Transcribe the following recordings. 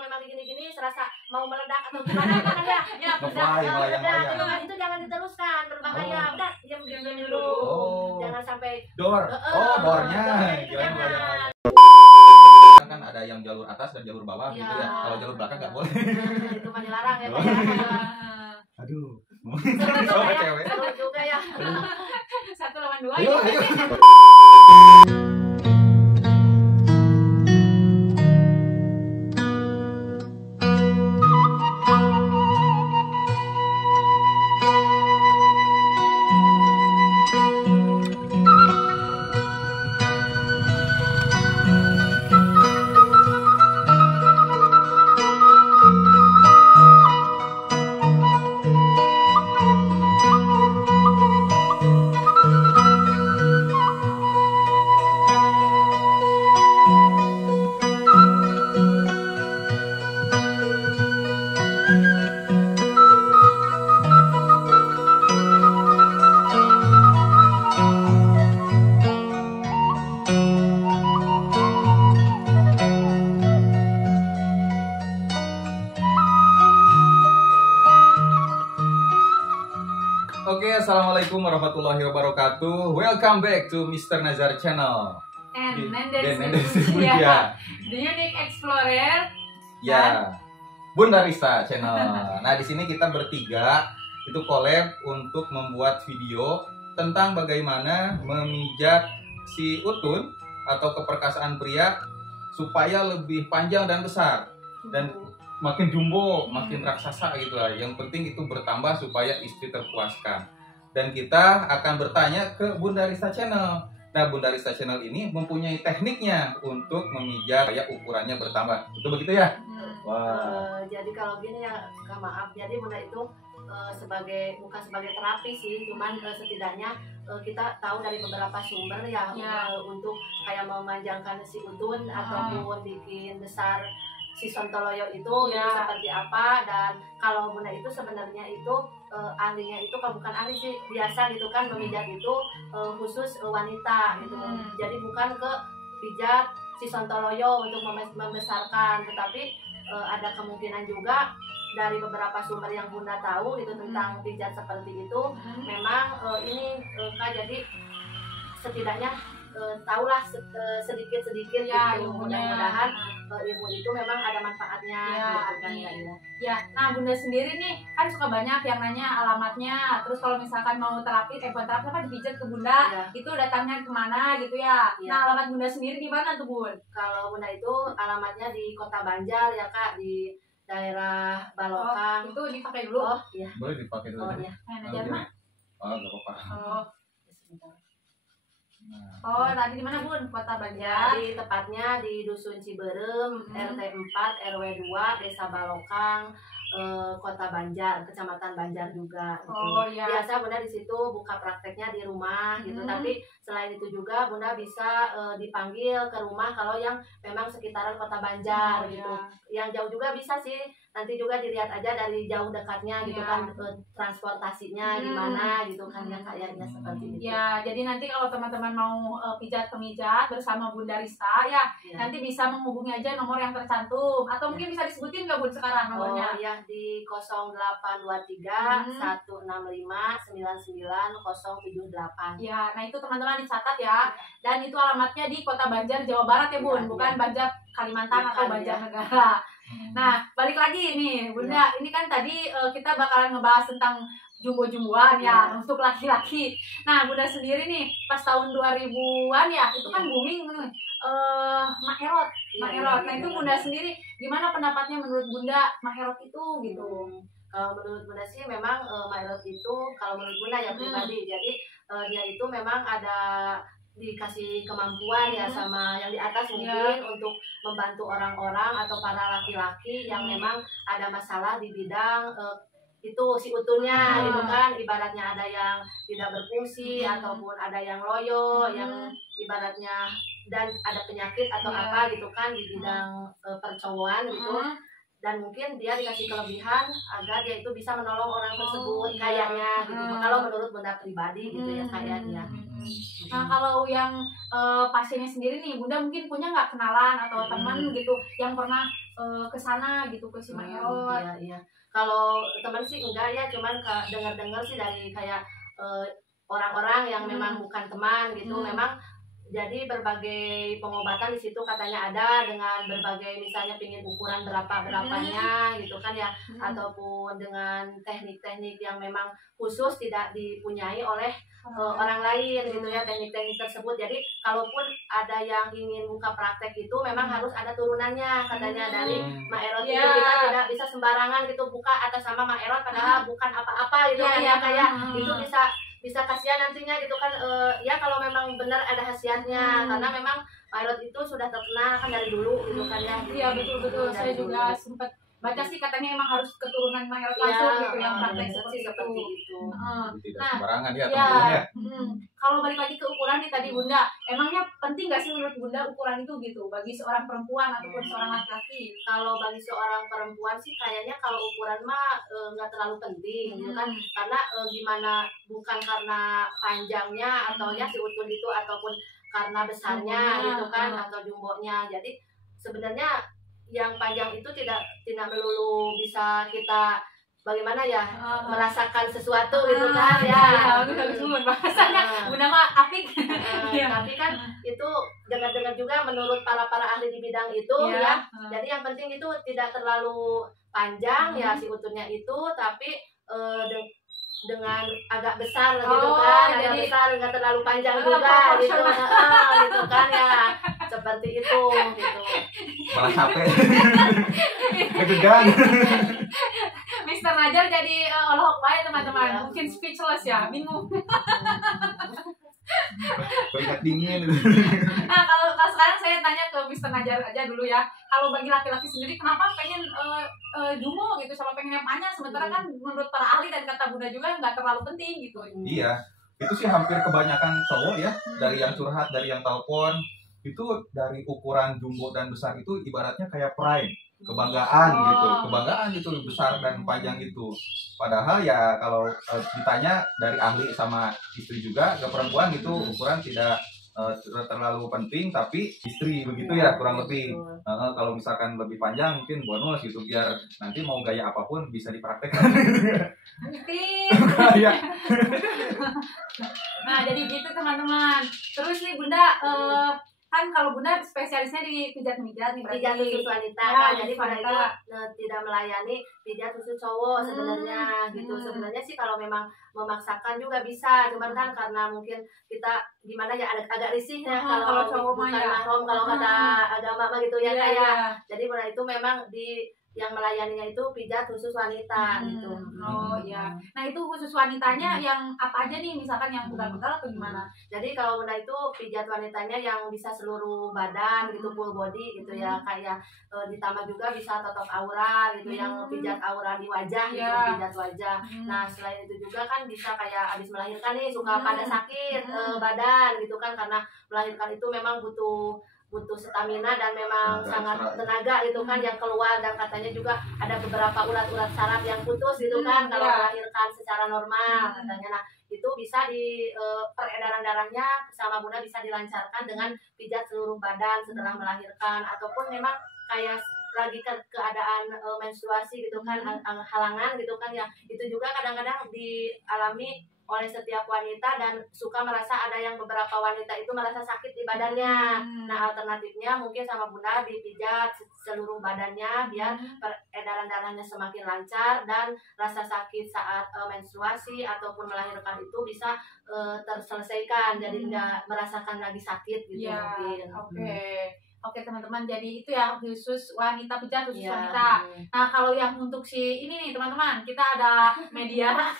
kalau memang gini-gini serasa mau meledak atau gimana kan ya. Ya, meledak itu jangan diteruskan, berbahaya. Udah, diam dulu. Jangan sampai doornya. Jangan. Kan ada yang jalur atas dan jalur bawah gitu ya. Kalau jalur belakang nggak boleh. Itu mah dilarang ya, Pak ya. Aduh. Sama cewek. Juga ya. 1 lawan 2 ya. Oke, assalamualaikum warahmatullahi wabarakatuh. Welcome back to Mr. Nazar Channel. And Mendes ya. The Unique Explorer. Ya, Bunda Rista Channel. Nah, di sini kita bertiga itu collab untuk membuat video tentang bagaimana memijat si utun atau keperkasaan pria supaya lebih panjang dan besar dan makin jumbo, makin raksasa gitu lah. Yang penting itu bertambah supaya istri terpuaskan. Dan kita akan bertanya ke Bunda Rista Channel. Nah, Bunda Rista Channel ini mempunyai tekniknya untuk memijat supaya ukurannya bertambah. Betul begitu ya? Wah. Jadi kalau gini ya, maaf. Jadi Bunda itu bukan sebagai terapi sih, cuman setidaknya kita tahu dari beberapa sumber ya. Untuk kayak memanjangkan si utun ataupun bikin besar si sontoloyo itu seperti apa. Dan kalau Bunda itu sebenarnya itu ahlinya itu bukan ahli sih, biasa gitu kan memijat itu khusus wanita gitu. Jadi bukan ke pijat si sontoloyo untuk membesarkan, tetapi ada kemungkinan juga dari beberapa sumber yang Bunda tahu gitu tentang pijat seperti itu. Memang ini Kak, jadi setidaknya tahulah sedikit-sedikit ya, gitu. Mudah-mudahan ilmu itu memang ada manfaatnya gitu kan ya. Ya, nah Bunda sendiri nih kan suka banyak yang nanya alamatnya. Terus kalau misalkan mau terapi, bukan terapi apa dipijat ke Bunda, itu datangnya kemana gitu ya. Nah, alamat Bunda sendiri di mana tuh, Bun? Kalau Bunda itu alamatnya di Kota Banjar ya Kak, di daerah Balokang. Itu dipakai dulu? Oh iya. Boleh dipakai dulu. Oh iya. Najar mah? Oh, enggak apa-apa. Oh, tadi di mana, Bun? Kota Banjar. Jadi tepatnya di Dusun Ciberem, RT 4 RW 2 Desa Balokang, Kota Banjar, Kecamatan Banjar juga gitu. Oh, iya. Biasa Bunda di situ buka prakteknya di rumah gitu. Tapi selain itu juga Bunda bisa dipanggil ke rumah kalau yang memang sekitaran Kota Banjar gitu. Yang jauh juga bisa sih. Nanti juga dilihat aja dari jauh dekatnya gitu kan, transportasinya gimana gitu kan ya kayaknya seperti itu. Ya, jadi nanti kalau teman-teman mau pijat-pemijat bersama Bunda Rista ya, nanti bisa menghubungi aja nomor yang tercantum atau mungkin bisa disebutin nggak Bun sekarang nomornya? Oh ya, di 0823 165 99 078. Ya, nah itu teman-teman dicatat ya. Dan itu alamatnya di Kota Banjar, Jawa Barat ya Bun, bukan Banjar Kalimantan atau Banjarnegara. Nah, balik lagi nih Bunda, ini kan tadi kita bakalan ngebahas tentang jumbo-jumboan ya untuk laki-laki. Nah, Bunda sendiri nih pas tahun 2000-an ya, itu kan booming nih Maherot. Nah, itu Bunda sendiri gimana pendapatnya menurut Bunda Maherot itu gitu? Kalau menurut Bunda sih memang Maherot itu kalau menurut Bunda ya pribadi, jadi dia itu memang ada dikasih kemampuan ya sama yang di atas mungkin untuk membantu orang-orang atau para laki-laki yang memang ada masalah di bidang itu si utunnya gitu kan. Ibaratnya ada yang tidak berfungsi ataupun ada yang loyo yang ibaratnya dan ada penyakit atau apa gitu kan di bidang percobaan gitu. Dan mungkin dia dikasih kelebihan agar dia itu bisa menolong orang tersebut kayaknya gitu. Kalau menurut Bunda pribadi gitu ya kayaknya. Nah, kalau yang pasiennya sendiri nih, Bunda mungkin punya nggak kenalan atau teman gitu yang pernah ke sana gitu, ke si Maerot? Iya, iya. Kalau teman sih enggak ya, cuman dengar-dengar sih dari kayak orang-orang yang memang bukan teman gitu, memang jadi berbagai pengobatan di situ katanya ada dengan berbagai misalnya pingin ukuran berapanya gitu kan ya, ataupun dengan teknik-teknik yang memang khusus tidak dipunyai oleh orang lain gitu ya, teknik-teknik tersebut. Jadi kalaupun ada yang ingin buka praktek itu memang harus ada turunannya katanya dari Maerot itu. Kita tidak bisa sembarangan gitu buka atas nama Maerot padahal bukan apa-apa gitu kan ya, kayak itu bisa kasihan nantinya gitu kan. Ya kalau memang benar ada khasiatnya, karena memang Maerot itu sudah terkenal kan dari dulu gitu kan ya. Iya betul. Saya juga sempat baca sih katanya emang harus keturunan Maerot langsung gitu yang praktek seperti itu. Tidak sembarangan ya ya. teman-teman ya. Kalau balik lagi ke ukuran nih tadi Bunda, emangnya penting nggak sih menurut Bunda ukuran itu gitu bagi seorang perempuan ataupun seorang laki-laki? Kalau bagi seorang perempuan sih kayaknya kalau ukuran mah nggak terlalu penting gitu kan, karena gimana, bukan karena panjangnya atau ya si utun itu ataupun karena besarnya gitu kan atau jumbonya. Jadi sebenarnya yang panjang itu tidak melulu bisa kita bagaimana ya merasakan sesuatu gitu kan ya. Bagus bahasanya Bunda mah apik. Tapi kan itu dengar-dengar juga menurut para ahli di bidang itu ya. Jadi yang penting itu tidak terlalu panjang ya si utunnya itu, tapi dengan agak besar gitu kan, agak besar, nggak terlalu panjang juga gitu, gitu kan ya, seperti itu gitu. Malah capek. Kedegan. Mister Najar jadi olok baik teman-teman, mungkin speechless ya, bingung. Keringat dingin. Nah kalau sekarang saya tanya ke Mister Najar aja dulu ya, kalau bagi laki-laki sendiri kenapa pengen jumbo gitu sama pengen yang panjang, sementara kan menurut para ahli dan kata Bunda juga nggak terlalu penting gitu. Iya, itu sih hampir kebanyakan cowok ya, dari yang curhat, dari yang telepon itu dari ukuran jumbo dan besar itu ibaratnya kayak pride, kebanggaan gitu besar dan panjang itu. Padahal ya kalau ditanya dari ahli sama istri juga ke perempuan gitu, ukuran tidak terlalu penting, tapi istri begitu ya kurang lebih. Kalau misalkan lebih panjang mungkin bonus gitu, biar nanti mau gaya apapun bisa dipraktekkan. Nah jadi gitu teman-teman. Terus nih Bunda, kan kalau Bunda spesialisnya di pijat-pijat nih, pijat khusus wanita kan, jadi pada itu tidak melayani pijat khusus cowok sebenarnya gitu. Sebenarnya sih kalau memang memaksakan juga bisa, cuman kan karena mungkin kita gimana ya agak risih ya kalau cowok bukan mahram, kalau kata agama gitu ya kayak. Jadi pada itu memang yang melayaninya itu pijat khusus wanita gitu. Oh iya. Nah itu khusus wanitanya yang apa aja nih, misalkan yang begal-begal atau gimana? Jadi kalau Bunda itu pijat wanitanya yang bisa seluruh badan gitu, full body gitu ya, kayak ditambah juga bisa totok aura gitu, yang pijat aura di wajah gitu, pijat wajah. Nah selain itu juga kan bisa kayak habis melahirkan nih suka pada sakit badan gitu kan, karena melahirkan itu memang butuh stamina dan memang sangat tenaga gitu kan yang keluar, dan katanya juga ada beberapa urat-urat saraf yang putus gitu kan kalau melahirkan secara normal katanya. Nah itu bisa di peredaran darahnya sama Bunda bisa dilancarkan dengan pijat seluruh badan setelah melahirkan, ataupun memang kayak lagi keadaan menstruasi gitu kan, halangan gitu kan ya, itu juga kadang-kadang dialami oleh setiap wanita dan suka merasa ada yang beberapa wanita itu merasa sakit di badannya. Nah alternatifnya mungkin sama Bunda dipijat seluruh badannya biar peredaran darahnya semakin lancar dan rasa sakit saat menstruasi ataupun melahirkan itu bisa terselesaikan, jadi nggak merasakan lagi sakit gitu mungkin. Oke teman-teman, jadi itu ya khusus wanita, pijat khusus wanita. Nah kalau yang untuk si ini nih teman-teman, kita ada media.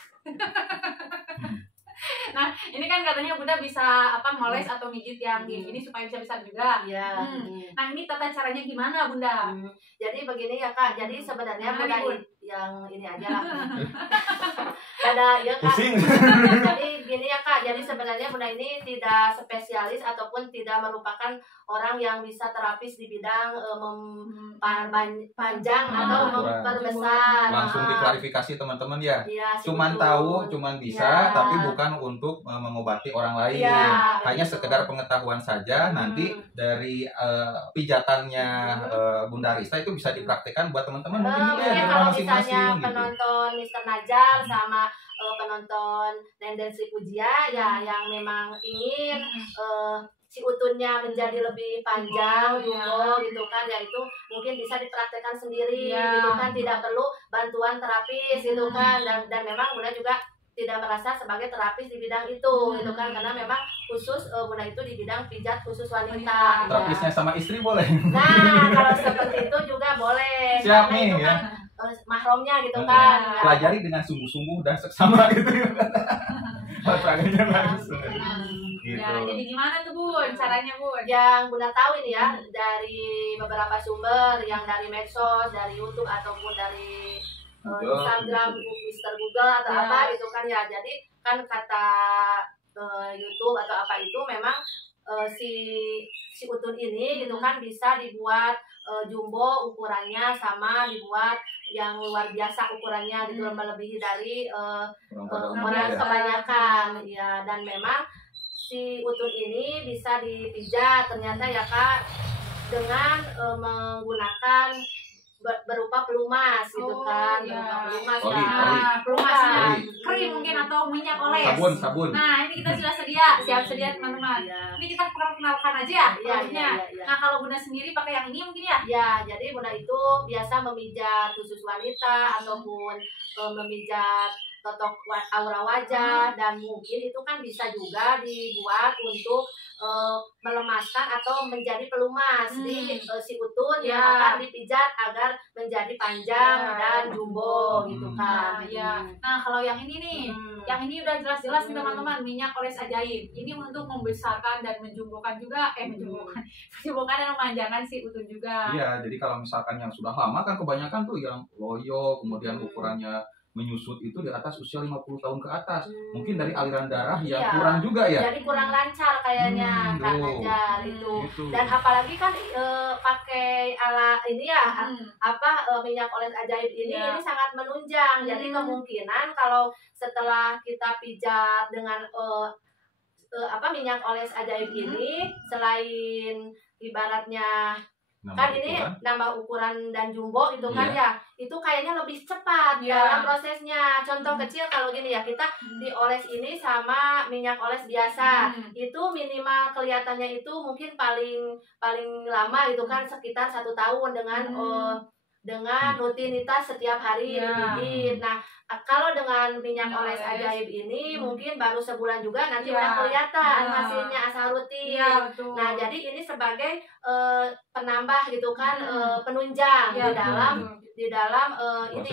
Nah ini kan katanya Bunda bisa ngoles atau mijit yang ini supaya bisa besar juga. Nah ini tata caranya gimana Bunda? Jadi begini ya Kak, jadi sebenarnya Bunda yang ini aja lah. Ada ya Kak. Jadi gini ya Kak, jadi sebenarnya Bunda ini tidak spesialis ataupun tidak merupakan orang yang bisa terapis di bidang panjang atau memperbesar. Langsung diklarifikasi teman-teman ya. Cuman tahu, cuman bisa, tapi bukan bukan untuk mengobati orang lain. Iya, Hanya betul. sekedar pengetahuan saja. Nanti dari pijatannya Bunda Rista itu bisa dipraktikkan buat teman-teman mungkin juga ya di Mungkin rumah kalau masing-masing misalnya gitu. penonton Mister Najar sama penonton Nenden Sri Pujia ya yang memang ingin si utunnya menjadi lebih panjang, jumbo gitu kan, ya itu mungkin bisa dipraktekkan sendiri gitu kan, tidak perlu bantuan terapis gitu kan, dan memang Bunda juga tidak merasa sebagai terapis di bidang itu gitu kan, karena memang khusus Bunda itu di bidang pijat khusus wanita. Terapisnya sama istri boleh. Nah, kalau seperti itu juga boleh. Siap Karena nih itu ya. kan mahromnya gitu kan. Ya. Pelajari dengan sungguh-sungguh dan seksama gitu. Olahraganya langsung. Gitu. Ya, jadi gimana tuh Bun? Caranya Bun? Yang Bunda tahu ini ya dari beberapa sumber, yang dari medsos, dari YouTube ataupun dari Instagram, Mister Google atau apa gitu kan ya. Jadi kan kata YouTube atau apa itu memang si utun ini gitu kan bisa dibuat jumbo ukurannya sama dibuat yang luar biasa ukurannya gitu, melebihi dari orang kebanyakan ya. Dan memang si utun ini bisa dipijat ternyata ya Kak dengan menggunakan berupa pelumas gitu kan, berupa pelumas pelumasnya krim mungkin atau minyak oles, sabun. Nah ini kita sudah siap sedia teman-teman. Ini kita perkenalkan aja ya produknya. Nah kalau Bunda sendiri pakai yang ini mungkin ya? Ya, jadi Bunda itu biasa memijat khusus wanita ataupun memijat totok aura wajah, dan mungkin itu kan bisa juga dibuat untuk melemaskan atau menjadi pelumas di si utun yang akan dipijat agar menjadi panjang dan jumbo gitu kan. Nah kalau yang ini nih, yang ini udah jelas-jelas nih teman-teman, minyak oles ajaib. Ini untuk membesarkan dan menjumbokan juga, menjumbokan dan memanjangkan si utun juga. Iya, jadi kalau misalkan yang sudah lama kan kebanyakan tuh yang loyo, kemudian ukurannya menyusut itu di atas usia 50 tahun ke atas. Mungkin dari aliran darah yang kurang juga ya. Jadi kurang lancar kayaknya Kak Najar itu. Dan apalagi kan pakai ala ini ya, minyak oles ajaib ini sangat menunjang. Jadi kemungkinan kalau setelah kita pijat dengan minyak oles ajaib ini, selain ibaratnya kan ini nambah ukuran dan jumbo gitu kan ya, itu kayaknya lebih cepat dalam prosesnya. Contoh kecil kalau gini ya, kita dioles ini sama minyak oles biasa, itu minimal kelihatannya itu mungkin paling lama gitu kan sekitar 1 tahun dengan rutinitas setiap hari dipijit. Nah kalau dengan minyak oles ajaib ini mungkin baru sebulan juga nanti udah kelihatan hasilnya asal rutin. Nah jadi ini sebagai penambah gitu kan, penunjang di dalam ini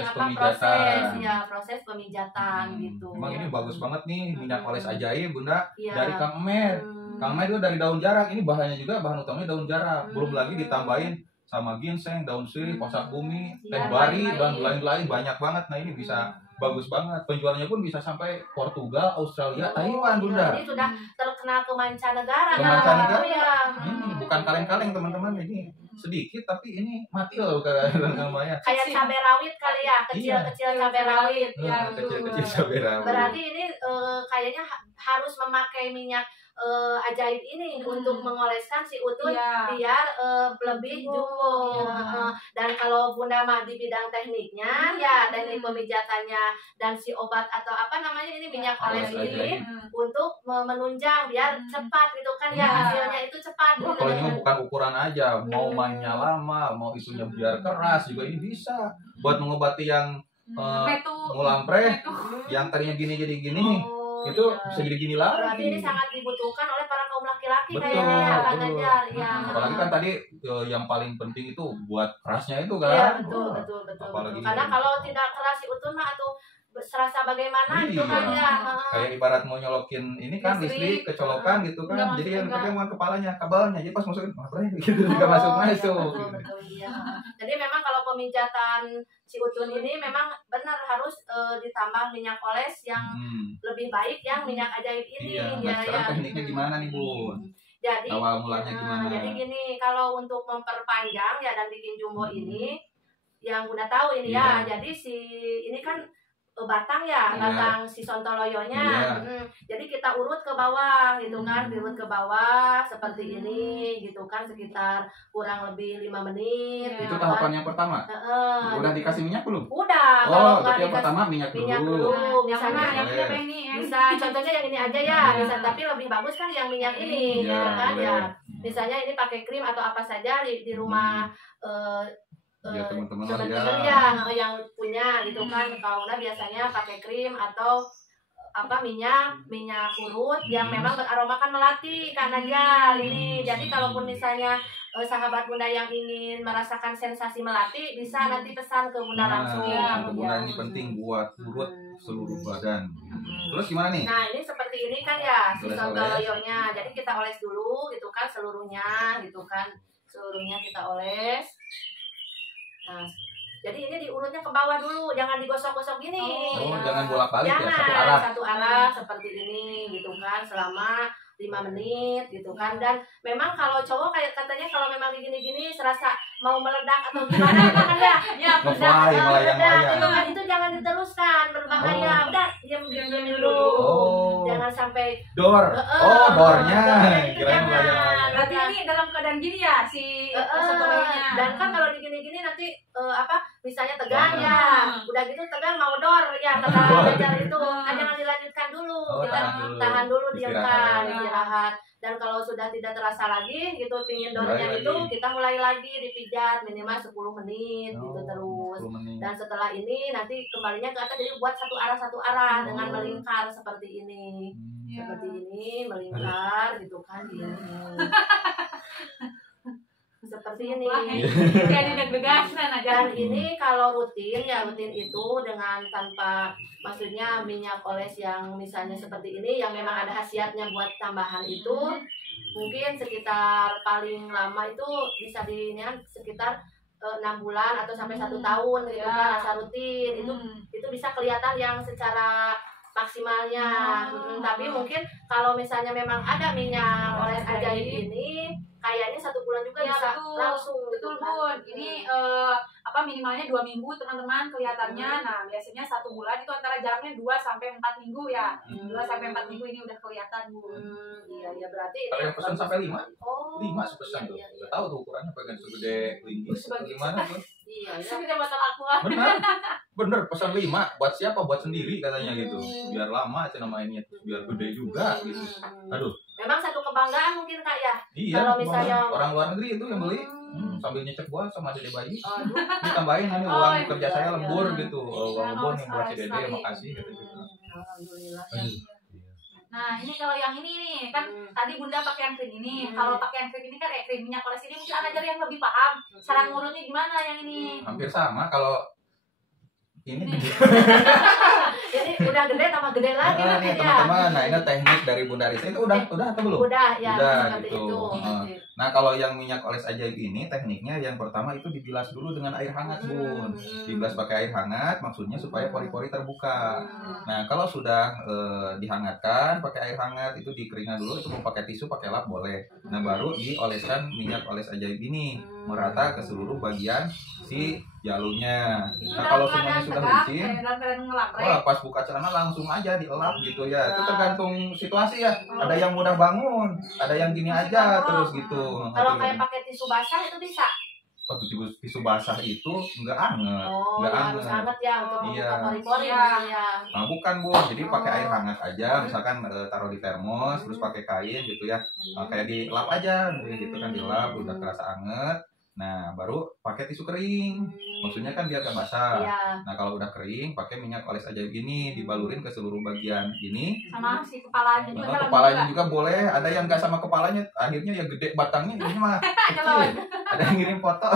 proses pemijatan gitu. Emang ini bagus banget nih minyak oles ajaib Bunda, dari Kang Emer. Kang Emer itu dari daun jarak. Ini bahannya juga bahan utamanya daun jarak. Belum lagi ditambahin sama ginseng, daun sirih, pasak bumi, teh bari, dan lain-lain banyak banget. Nah ini bisa bagus banget. Penjualannya pun bisa sampai Portugal, Australia, Taiwan Bunda. Ini sudah terkenal ke mancanegara. Ini bukan kaleng-kaleng teman-teman, ini sedikit tapi ini mati loh namanya. Kayak cabai rawit kali ya, kecil-kecil cabai rawit. Kecil-kecil cabai rawit. Berarti ini kayaknya harus memakai minyak ajaib ini untuk mengoleskan si utun biar lebih jumbo. Dan kalau Bunda mah di bidang tekniknya ya teknik pemijatannya dan si obat atau apa namanya ini minyak oles ini untuk menunjang biar cepat gitu kan ya, hasilnya itu cepat. Kalau ini bukan ukuran aja, mau mainnya lama, mau isunya biar keras juga ini bisa. Buat mengobati yang mulampre, yang tadinya gini jadi gini. Itu bisa jadi gini lagi. Berarti ini sangat dibutuhkan oleh para kaum laki-laki kayaknya ya. Apalagi kan tadi yang paling penting itu buat kerasnya itu kan. Iya betul. Karena kalau tidak keras si utun mah atau serasa bagaimana itu kan ya. Kayak ibarat mau nyolokin ini kan listrik kecolokan gitu kan. Jadi yang pakai kepalanya, kabelnya. Jadi pas masukin gitu juga masuk. Betul iya. Jadi memang kalau pemijatan si utun ini memang benar harus ditambah minyak oles yang lebih baik yang minyak ajaib ini. Nah sekarang tekniknya gimana nih Bu? Jadi awal mulanya gimana? Jadi gini, kalau untuk memperpanjang ya dan bikin jumbo ini yang Bunda tahu ini ya. Jadi ini kan batang ya, batang si sontoloyonya. Jadi kita urut ke bawah gitu kan, diurut ke bawah seperti ini gitu kan, sekitar kurang lebih 5 menit. Itu gitu tahapan kan. yang pertama. Udah dikasih minyak belum? Udah. Oh, berarti yang pertama minyak dulu. Misalnya bisa contohnya yang ini aja ya, bisa, tapi lebih bagus kan yang minyak ini, gitu kan ya. Misalnya ini pakai krim atau apa saja di rumah Ya teman-teman ya yang punya gitu kan. Kalau udah biasanya pakai krim atau apa minyak urut yang memang beromakan melati kan aja ini. Jadi kalaupun misalnya sahabat Bunda yang ingin merasakan sensasi melati bisa nanti pesan ke Bunda langsung. Untuk Bunda ini penting buat urut seluruh badan. Terus gimana nih? Nah ini seperti ini kan ya si sontoloyonya. Jadi kita oles dulu gitu kan seluruhnya gitu kan, seluruhnya kita oles. Nah, jadi ini diurutnya ke bawah dulu, jangan digosok-gosok gini. Jangan bolak-balik ya, satu arah seperti ini gitu kan selama 5 menit gitu kan. Dan memang kalau cowok kayak katanya kalau memang gini-gini serasa mau meledak atau gimana kan ya meledak itu jangan diteruskan, berbahaya. Udah diam dulu. Jangan sampai dornya kirain melayang. Berarti ini dalam keadaan gini ya si sontoloyonya. Dan kan kalau digini-gini nanti misalnya tegang ya, udah gitu tegang mau dor ya, kata belajar itu kan jangan dilanjutkan dulu, kita tahan dulu, diamkan, istirahat. Dan kalau sudah tidak terasa lagi gitu pingin dornya itu, kita mulai lagi dipijat minimal 10 menit gitu terus. Dan setelah ini nanti kembalinya ke atas, jadi buat satu arah dengan melingkar seperti ini. Seperti ini melingkar gitu kan dia. Seperti ini. Dan ini kalau rutin itu dengan tanpa maksudnya minyak oles yang misalnya seperti ini yang memang ada khasiatnya buat tambahan itu mungkin sekitar paling lama itu bisa sekitar 6 bulan atau sampai 1 tahun gitu kan, rasa rutin itu bisa kelihatan yang secara maksimalnya. Tapi mungkin kalau misalnya memang ada minyak oles ajaib ini kayaknya 1 bulan juga bisa langsung betul Bun. Ini minimalnya 2 minggu teman-teman kelihatannya. Nah biasanya 1 bulan itu antara jaraknya 2 sampai 4 minggu ya. 2 sampai 4 minggu ini udah kelihatan Bun. Iya berarti. Kalau yang pesan sampai 5? 5 sepesan tuh. Udah tahu tuh ukurannya pengen segede linggis gimana tuh? Iya. Segede botol aqua. Bener pesan 5 buat siapa? Buat sendiri katanya gitu. Biar lama aja namanya, biar gede juga gitu. Aduh. Memang satu kebanggaan mungkin Kak ya. Iya. Kalau misalnya orang luar negeri itu yang beli sambil nyecek buah sama dede bayi. Ditambahin ini uang kerja saya lembur gitu. Uang lembur nih buat si dede, makasih gitu. Alhamdulillah. Nah ini kalau yang ini nih kan tadi Bunda pakai yang krim ini. Kalau pakai yang krim ini kan krim minyak oles ini mungkin ada yang lebih paham cara ngurutnya gimana yang ini. Hampir sama kalau ini gede. Ini udah gede tambah gede lagi nih teman-teman. Nah ini teknik dari Bunda Risa itu udah atau belum? Udah ya. Udah gitu. Itu. Nah kalau yang minyak oles ajaib ini tekniknya yang pertama itu dibilas dulu dengan air hangat Bun. Dibilas pakai air hangat maksudnya supaya pori-pori terbuka. Nah kalau sudah dihangatkan pakai air hangat itu dikeringkan dulu, itu mau pakai tisu pakai lap boleh. Nah baru dioleskan minyak oles ajaib ini merata ke seluruh bagian si jalurnya. Nah kalau semuanya sudah licin, pas buka celana langsung aja dielap gitu ya. Itu tergantung situasi ya. Ada yang mudah bangun, ada yang gini aja terus gitu. Kalau kayak pakai tisu basah itu bisa. Tisu basah itu enggak anget. Enggak harus anget ya untuk membuka pori-pori ya. Nah, bukan Bu, jadi pakai air hangat aja, misalkan taruh di termos terus pakai kain gitu ya. Kayak dilap aja gitu kan, dilap udah kerasa anget. Nah, baru pakai tisu kering. Maksudnya kan biar gak basah. Nah, kalau udah kering, pakai minyak oles ajaib ini dibalurin ke seluruh bagian ini. Sama si kepalanya juga. Kepalanya juga boleh. Ada yang gak sama kepalanya, akhirnya ya gede batangnya ini mah kecil. Ada yang ngirim foto.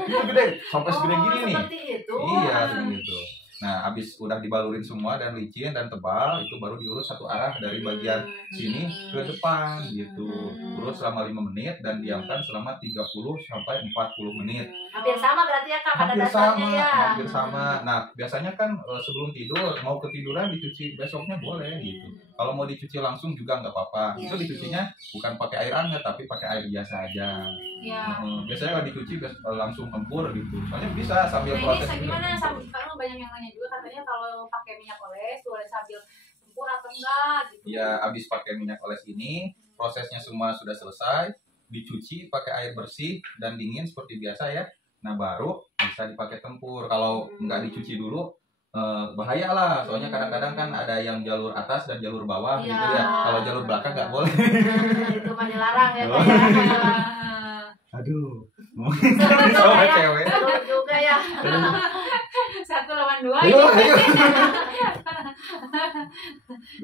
Itu gede, sampai segede gini nih. Seperti itu. Iya, seperti itu. Nah, habis udah dibalurin semua dan licin dan tebal, itu baru diurut satu arah dari bagian sini ke depan gitu. Urut selama 5 menit dan diamkan selama 30 sampai 40 menit. Hampir sama berarti ya Kak pada dasarnya ya. Hampir sama. Nah, biasanya kan sebelum tidur mau ketiduran dicuci besoknya boleh gitu. Kalau mau dicuci langsung juga nggak apa-apa. Itu dicucinya bukan pakai air hangat tapi pakai air biasa aja. Iya. Biasanya kalau dicuci langsung tempur gitu. Soalnya bisa sambil Nah, proses ini juga. gimana? Karena banyak yang nanya juga katanya kalau pakai minyak oles boleh sambil tempur atau enggak gitu. Ya, habis pakai minyak oles ini, prosesnya semua sudah selesai, dicuci pakai air bersih dan dingin seperti biasa ya. Nah, baru bisa dipakai tempur. Kalau nggak dicuci dulu, bahaya lah. Soalnya kadang-kadang kan ada yang jalur atas dan jalur bawah gitu ya. Kalau jalur belakang nggak boleh. Itu mah dilarang ya, Oh. Pak ya. Aduh, Sama cewek. Seru juga ya. 1 lawan 2 Ayo, ya. ayo.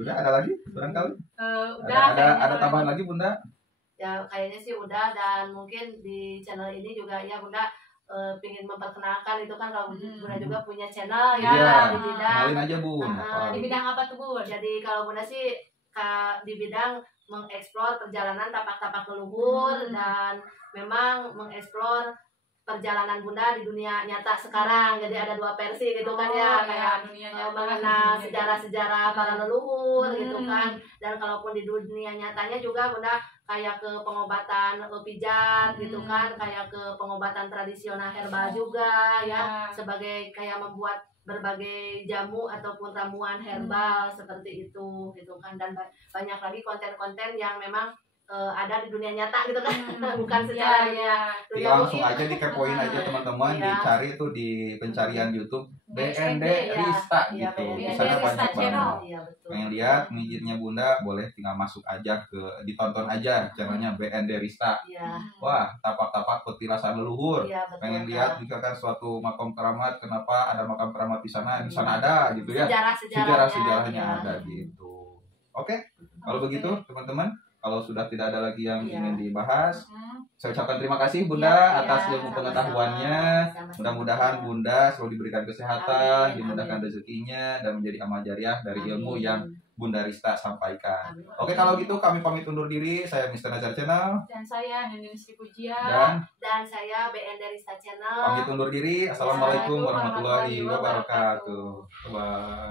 Udah ada lagi barangkali? Udah. Ada tambahan lagi Bunda? Ya kayaknya sih udah, dan mungkin di channel ini juga ya Bunda pingin memperkenalkan itu kan kalau Bunda juga punya channel ya Iya, di bidang kenalin aja Bun. Di bidang apa tuh, Bu? jadi kalau Bunda sih di bidang mengeksplor perjalanan tapak-tapak leluhur dan memang mengeksplor perjalanan Bunda di dunia nyata sekarang. Jadi ada 2 versi gitu kan ya, kayak mengenal sejarah-sejarah para leluhur gitu kan. Dan kalaupun di dunia nyatanya juga Bunda kayak ke pengobatan pijat gitu kan, kayak ke pengobatan tradisional herbal juga ya, sebagai kayak membuat berbagai jamu ataupun ramuan herbal seperti itu gitu kan. Dan banyak lagi konten-konten yang memang ada di dunia nyata gitu kan, bukan secara Jadi langsung aja dikepoin aja teman-teman, dicari tuh di pencarian YouTube BND Rista gitu. Di sana banyak banget. Pengen lihat mijitnya Bunda, boleh tinggal masuk aja ditonton aja channelnya BND Rista. Wah, tapak-tapak petilasan leluhur. Pengen lihat juga kan suatu makam keramat, kenapa ada makam keramat di sana ada gitu ya. Sejarah-sejarahnya ada gitu. Oke, kalau begitu teman-teman, kalau sudah tidak ada lagi yang ingin dibahas, saya ucapkan terima kasih Bunda atas ilmu pengetahuannya. Mudah-mudahan Bunda selalu diberikan kesehatan, dimudahkan rezekinya, dan menjadi amal jariah dari ilmu yang Bunda Rista sampaikan. Oke, kalau gitu kami pamit undur diri. Saya Mr. Nazar Channel. Dan saya Nenek Sri Pujia. Dan saya BND Rista Channel. Pamit undur diri. Assalamualaikum warahmatullahi wabarakatuh. Bye.